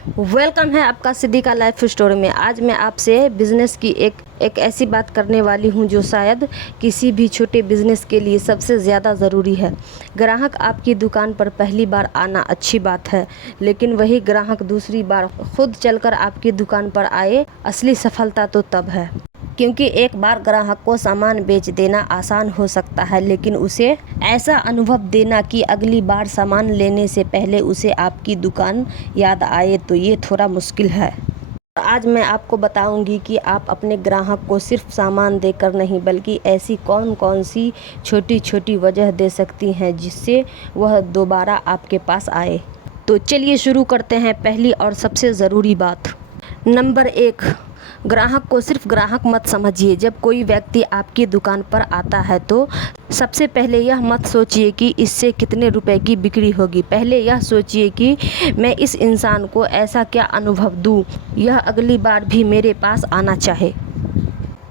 Welcome है आपका Siddiqa life story में। आज मैं आपसे बिज़नेस की एक ऐसी बात करने वाली हूं जो शायद किसी भी छोटे बिज़नेस के लिए सबसे ज़्यादा ज़रूरी है। ग्राहक आपकी दुकान पर पहली बार आना अच्छी बात है, लेकिन वही ग्राहक दूसरी बार खुद चलकर आपकी दुकान पर आए, असली सफलता तो तब है। क्योंकि एक बार ग्राहक को सामान बेच देना आसान हो सकता है, लेकिन उसे ऐसा अनुभव देना कि अगली बार सामान लेने से पहले उसे आपकी दुकान याद आए, तो ये थोड़ा मुश्किल है। आज मैं आपको बताऊंगी कि आप अपने ग्राहक को सिर्फ सामान देकर नहीं, बल्कि ऐसी कौन कौन सी छोटी छोटी वजह दे सकती हैं जिससे वह दोबारा आपके पास आए। तो चलिए शुरू करते हैं। पहली और सबसे ज़रूरी बात, नंबर 1, ग्राहक को सिर्फ ग्राहक मत समझिए। जब कोई व्यक्ति आपकी दुकान पर आता है तो सबसे पहले यह मत सोचिए कि इससे कितने रुपए की बिक्री होगी। पहले यह सोचिए कि मैं इस इंसान को ऐसा क्या अनुभव दूं, यह अगली बार भी मेरे पास आना चाहे।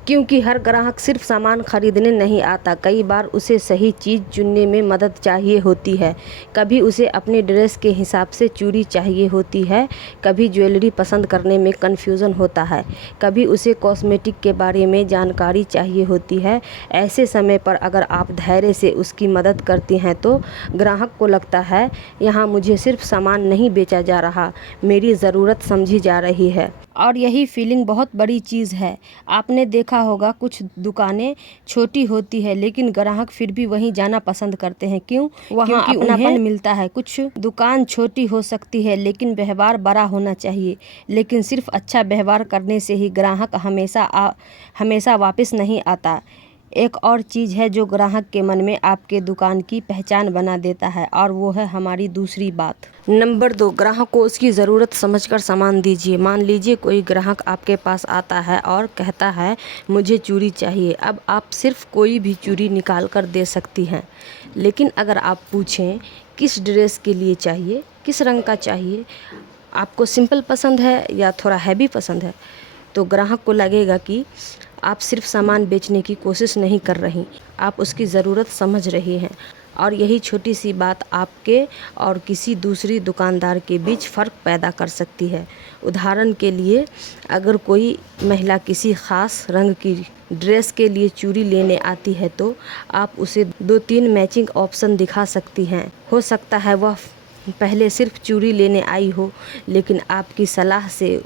क्योंकि हर ग्राहक सिर्फ सामान खरीदने नहीं आता, कई बार उसे सही चीज़ चुनने में मदद चाहिए होती है। कभी उसे अपने ड्रेस के हिसाब से चूड़ी चाहिए होती है, कभी ज्वेलरी पसंद करने में कन्फ्यूज़न होता है, कभी उसे कॉस्मेटिक के बारे में जानकारी चाहिए होती है। ऐसे समय पर अगर आप धैर्य से उसकी मदद करती हैं तो ग्राहक को लगता है यहाँ मुझे सिर्फ सामान नहीं बेचा जा रहा, मेरी ज़रूरत समझी जा रही है। और यही फीलिंग बहुत बड़ी चीज़ है। आपने देखा होगा कुछ दुकानें छोटी होती है, लेकिन ग्राहक फिर भी वहीं जाना पसंद करते हैं। क्यों? वहाँ अपनापन मिलता है। कुछ दुकान छोटी हो सकती है, लेकिन व्यवहार बड़ा होना चाहिए। लेकिन सिर्फ अच्छा व्यवहार करने से ही ग्राहक हमेशा वापस नहीं आता। एक और चीज़ है जो ग्राहक के मन में आपके दुकान की पहचान बना देता है, और वो है हमारी दूसरी बात। नंबर 2, ग्राहक को उसकी ज़रूरत समझकर सामान दीजिए। मान लीजिए कोई ग्राहक आपके पास आता है और कहता है मुझे चूड़ी चाहिए। अब आप सिर्फ कोई भी चूड़ी निकाल कर दे सकती हैं, लेकिन अगर आप पूछें किस ड्रेस के लिए चाहिए, किस रंग का चाहिए, आपको सिंपल पसंद है या थोड़ा हैवी पसंद है, तो ग्राहक को लगेगा कि आप सिर्फ सामान बेचने की कोशिश नहीं कर रही, आप उसकी ज़रूरत समझ रही हैं। और यही छोटी सी बात आपके और किसी दूसरी दुकानदार के बीच फ़र्क पैदा कर सकती है। उदाहरण के लिए, अगर कोई महिला किसी ख़ास रंग की ड्रेस के लिए चूड़ी लेने आती है तो आप उसे 2-3 मैचिंग ऑप्शन दिखा सकती हैं। हो सकता है वह पहले सिर्फ चूड़ी लेने आई हो, लेकिन आपकी सलाह से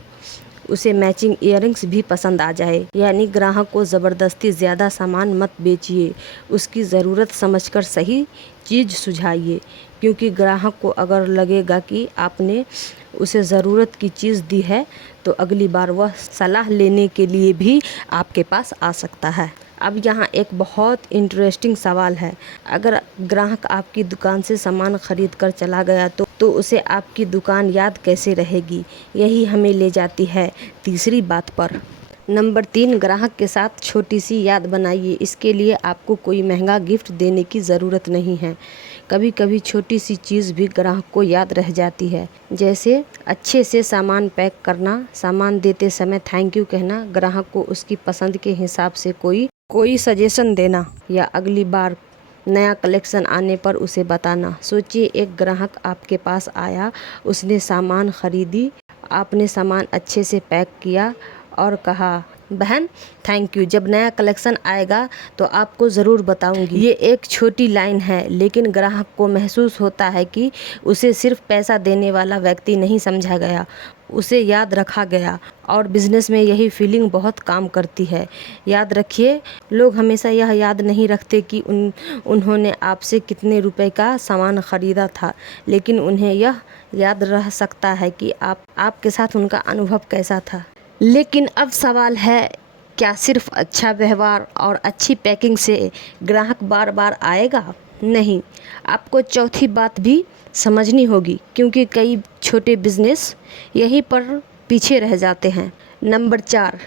उसे मैचिंग इयररिंग्स भी पसंद आ जाए। यानी ग्राहक को ज़बरदस्ती ज़्यादा सामान मत बेचिए, उसकी ज़रूरत समझकर सही चीज़ सुझाइए। क्योंकि ग्राहक को अगर लगेगा कि आपने उसे ज़रूरत की चीज़ दी है, तो अगली बार वह सलाह लेने के लिए भी आपके पास आ सकता है। अब यहाँ एक बहुत इंटरेस्टिंग सवाल है, अगर ग्राहक आपकी दुकान से सामान खरीद कर चला गया तो उसे आपकी दुकान याद कैसे रहेगी। यही हमें ले जाती है तीसरी बात पर। नंबर 3, ग्राहक के साथ छोटी सी याद बनाइए। इसके लिए आपको कोई महंगा गिफ्ट देने की ज़रूरत नहीं है। कभी कभी छोटी सी चीज़ भी ग्राहक को याद रह जाती है, जैसे अच्छे से सामान पैक करना, सामान देते समय थैंक यू कहना, ग्राहक को उसकी पसंद के हिसाब से कोई सजेशन देना, या अगली बार नया कलेक्शन आने पर उसे बताना। सोचिए, एक ग्राहक आपके पास आया, उसने सामान खरीदी, आपने सामान अच्छे से पैक किया और कहा बहन थैंक यू, जब नया कलेक्शन आएगा तो आपको ज़रूर बताऊंगी। ये एक छोटी लाइन है, लेकिन ग्राहक को महसूस होता है कि उसे सिर्फ पैसा देने वाला व्यक्ति नहीं समझा गया, उसे याद रखा गया। और बिज़नेस में यही फीलिंग बहुत काम करती है। याद रखिए, लोग हमेशा यह याद नहीं रखते कि उन्होंने आपसे कितने रुपए का सामान ख़रीदा था, लेकिन उन्हें यह याद रह सकता है कि आपके साथ उनका अनुभव कैसा था। लेकिन अब सवाल है, क्या सिर्फ अच्छा व्यवहार और अच्छी पैकिंग से ग्राहक बार बार आएगा? नहीं, आपको चौथी बात भी समझनी होगी, क्योंकि कई छोटे बिजनेस यहीं पर पीछे रह जाते हैं। नंबर 4,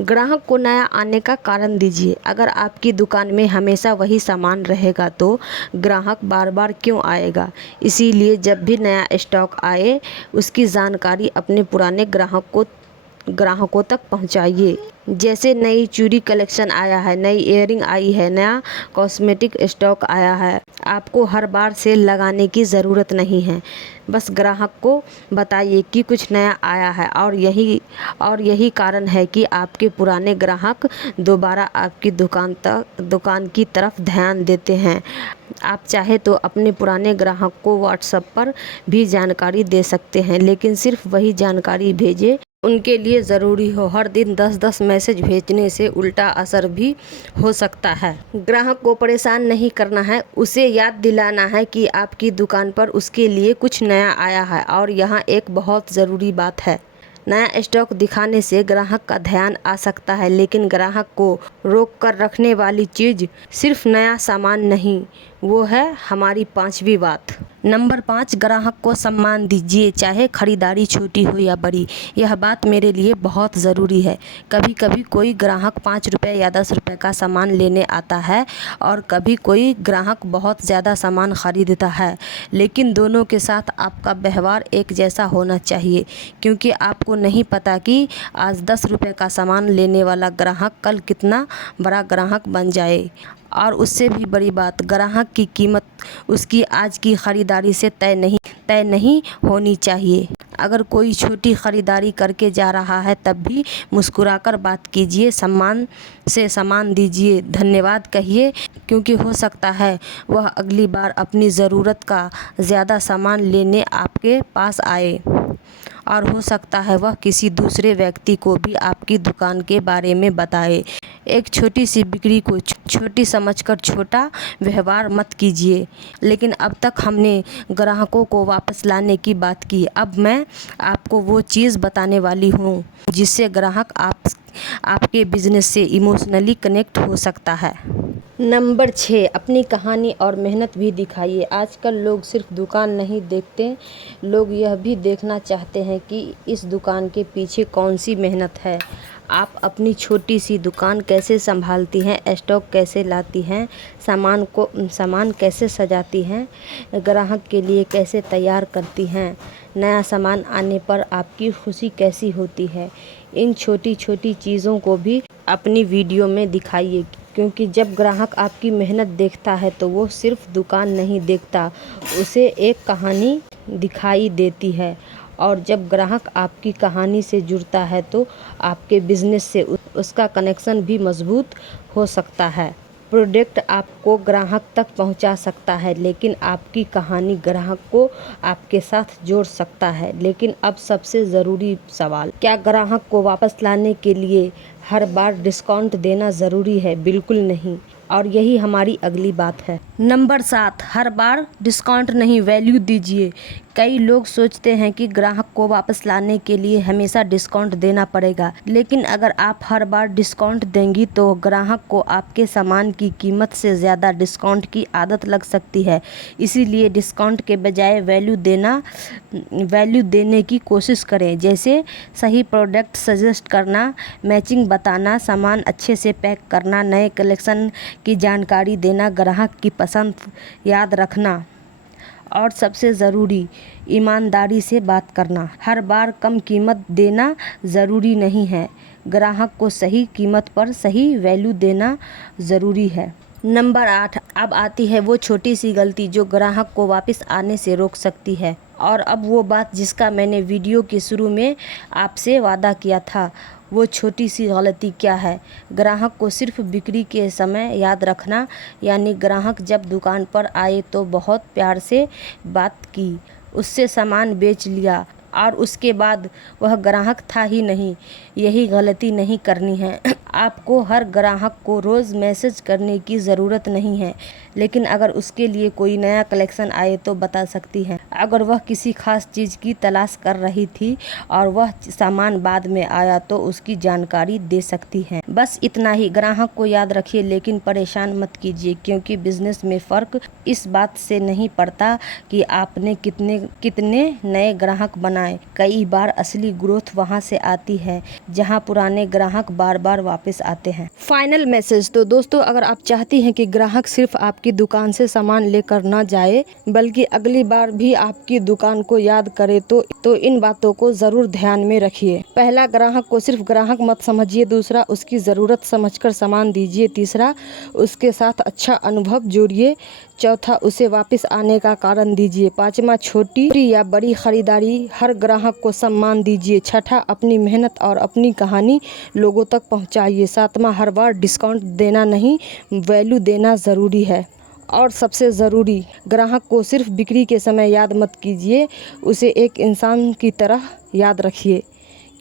ग्राहक को नया आने का कारण दीजिए। अगर आपकी दुकान में हमेशा वही सामान रहेगा तो ग्राहक बार बार क्यों आएगा। इसीलिए जब भी नया स्टॉक आए, उसकी जानकारी अपने पुराने ग्राहक को ग्राहकों तक पहुंचाइए। जैसे नई चूड़ी कलेक्शन आया है, नई इयररिंग आई है, नया कॉस्मेटिक स्टॉक आया है। आपको हर बार सेल लगाने की ज़रूरत नहीं है। बस ग्राहक को बताइए कि कुछ नया आया है और यही कारण है कि आपके पुराने ग्राहक दोबारा आपकी दुकान की तरफ ध्यान देते हैं। आप चाहे तो अपने पुराने ग्राहक को व्हाट्सएप पर भी जानकारी दे सकते हैं, लेकिन सिर्फ वही जानकारी भेजें उनके लिए ज़रूरी हो। हर दिन 10-10 मैसेज भेजने से उल्टा असर भी हो सकता है। ग्राहक को परेशान नहीं करना है, उसे याद दिलाना है कि आपकी दुकान पर उसके लिए कुछ नया आया है। और यहाँ एक बहुत ज़रूरी बात है, नया स्टॉक दिखाने से ग्राहक का ध्यान आ सकता है, लेकिन ग्राहक को रोक कर रखने वाली चीज़ सिर्फ नया सामान नहीं, वो है हमारी 5वीं बात। नंबर 5, ग्राहक को सम्मान दीजिए, चाहे खरीदारी छोटी हो या बड़ी। यह बात मेरे लिए बहुत ज़रूरी है। कभी कभी कोई ग्राहक 5 रुपये या 10 रुपये का सामान लेने आता है और कभी कोई ग्राहक बहुत ज़्यादा सामान खरीदता है, लेकिन दोनों के साथ आपका व्यवहार एक जैसा होना चाहिए, क्योंकि आपको नहीं पता कि आज 10 रुपये का सामान लेने वाला ग्राहक कल कितना बड़ा ग्राहक बन जाए। और उससे भी बड़ी बात, ग्राहक की कीमत उसकी आज की ख़रीदारी से तय नहीं होनी चाहिए। अगर कोई छोटी ख़रीदारी करके जा रहा है तब भी मुस्कुराकर बात कीजिए, सम्मान से सामान दीजिए, धन्यवाद कहिए, क्योंकि हो सकता है वह अगली बार अपनी ज़रूरत का ज़्यादा सामान लेने आपके पास आए और हो सकता है वह किसी दूसरे व्यक्ति को भी आपकी दुकान के बारे में बताए। एक छोटी सी बिक्री को छोटी समझकर छोटा व्यवहार मत कीजिए। लेकिन अब तक हमने ग्राहकों को वापस लाने की बात की, अब मैं आपको वो चीज़ बताने वाली हूँ जिससे ग्राहक आपके बिज़नेस से इमोशनली कनेक्ट हो सकता है। नंबर 6, अपनी कहानी और मेहनत भी दिखाइए। आजकल लोग सिर्फ दुकान नहीं देखते, लोग यह भी देखना चाहते हैं कि इस दुकान के पीछे कौन सी मेहनत है। आप अपनी छोटी सी दुकान कैसे संभालती हैं, स्टॉक कैसे लाती हैं, सामान कैसे सजाती हैं, ग्राहक के लिए कैसे तैयार करती हैं, नया सामान आने पर आपकी खुशी कैसी होती है। इन छोटी छोटी चीज़ों को भी अपनी वीडियो में दिखाइए, क्योंकि जब ग्राहक आपकी मेहनत देखता है तो वो सिर्फ दुकान नहीं देखता, उसे एक कहानी दिखाई देती है। और जब ग्राहक आपकी कहानी से जुड़ता है तो आपके बिज़नेस से उसका कनेक्शन भी मजबूत हो सकता है। प्रोडक्ट आपको ग्राहक तक पहुंचा सकता है, लेकिन आपकी कहानी ग्राहक को आपके साथ जोड़ सकता है। लेकिन अब सबसे ज़रूरी सवाल, क्या ग्राहक को वापस लाने के लिए हर बार डिस्काउंट देना ज़रूरी है? बिल्कुल नहीं। और यही हमारी अगली बात है। नंबर 7, हर बार डिस्काउंट नहीं, वैल्यू दीजिए। कई लोग सोचते हैं कि ग्राहक को वापस लाने के लिए हमेशा डिस्काउंट देना पड़ेगा, लेकिन अगर आप हर बार डिस्काउंट देंगी तो ग्राहक को आपके सामान की कीमत से ज़्यादा डिस्काउंट की आदत लग सकती है। इसीलिए डिस्काउंट के बजाय वैल्यू देने की कोशिश करें, जैसे सही प्रोडक्ट सजेस्ट करना, मैचिंग बताना, सामान अच्छे से पैक करना, नए कलेक्शन की जानकारी देना, ग्राहक की पसंद याद रखना और सबसे ज़रूरी, ईमानदारी से बात करना। हर बार कम कीमत देना ज़रूरी नहीं है, ग्राहक को सही कीमत पर सही वैल्यू देना ज़रूरी है। नंबर 8, अब आती है वो छोटी सी गलती जो ग्राहक को वापस आने से रोक सकती है। और अब वो बात जिसका मैंने वीडियो के शुरू में आपसे वादा किया था, वो छोटी सी गलती क्या है? ग्राहक को सिर्फ बिक्री के समय याद रखना, यानी ग्राहक जब दुकान पर आए तो बहुत प्यार से बात की, उससे सामान बेच लिया और उसके बाद वह ग्राहक था ही नहीं। यही गलती नहीं करनी है। आपको हर ग्राहक को रोज़ मैसेज करने की ज़रूरत नहीं है, लेकिन अगर उसके लिए कोई नया कलेक्शन आए तो बता सकती हैं। अगर वह किसी खास चीज़ की तलाश कर रही थी और वह सामान बाद में आया तो उसकी जानकारी दे सकती हैं। बस इतना ही। ग्राहक को याद रखिए, लेकिन परेशान मत कीजिए, क्योंकि बिजनेस में फ़र्क इस बात से नहीं पड़ता कि आपने कितने नए ग्राहक बनाए। कई बार असली ग्रोथ वहाँ से आती है जहाँ पुराने ग्राहक बार बार वापस वापस आते हैं। फाइनल मैसेज, तो दोस्तों अगर आप चाहती हैं कि ग्राहक सिर्फ आपकी दुकान से सामान लेकर ना जाए बल्कि अगली बार भी आपकी दुकान को याद करे तो इन बातों को ज़रूर ध्यान में रखिए। पहला, ग्राहक को सिर्फ ग्राहक मत समझिए। दूसरा, उसकी ज़रूरत समझकर सामान दीजिए। तीसरा, उसके साथ अच्छा अनुभव जोड़िए। चौथा, उसे वापस आने का कारण दीजिए। पाँचवा, छोटी या बड़ी खरीदारी हर ग्राहक को सम्मान दीजिए। छठा, अपनी मेहनत और अपनी कहानी लोगों तक पहुंचाइए। सातवां, हर बार डिस्काउंट देना नहीं, वैल्यू देना ज़रूरी है। और सबसे ज़रूरी, ग्राहक को सिर्फ बिक्री के समय याद मत कीजिए, उसे एक इंसान की तरह याद रखिए।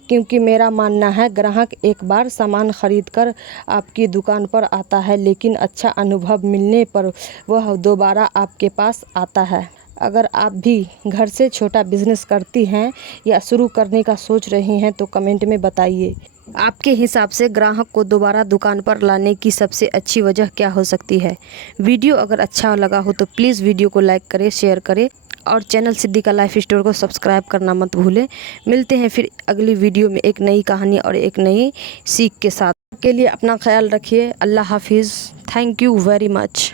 क्योंकि मेरा मानना है ग्राहक एक बार सामान खरीद कर आपकी दुकान पर आता है, लेकिन अच्छा अनुभव मिलने पर वह दोबारा आपके पास आता है। अगर आप भी घर से छोटा बिजनेस करती हैं या शुरू करने का सोच रही हैं तो कमेंट में बताइए, आपके हिसाब से ग्राहक को दोबारा दुकान पर लाने की सबसे अच्छी वजह क्या हो सकती है। वीडियो अगर अच्छा लगा हो तो प्लीज़ वीडियो को लाइक करें, शेयर करें और चैनल सिद्दीका लाइफ स्टोर को सब्सक्राइब करना मत भूलें। मिलते हैं फिर अगली वीडियो में एक नई कहानी और एक नई सीख के साथ। के लिए अपना ख्याल रखिए। अल्लाह हाफिज़। Thank you very much.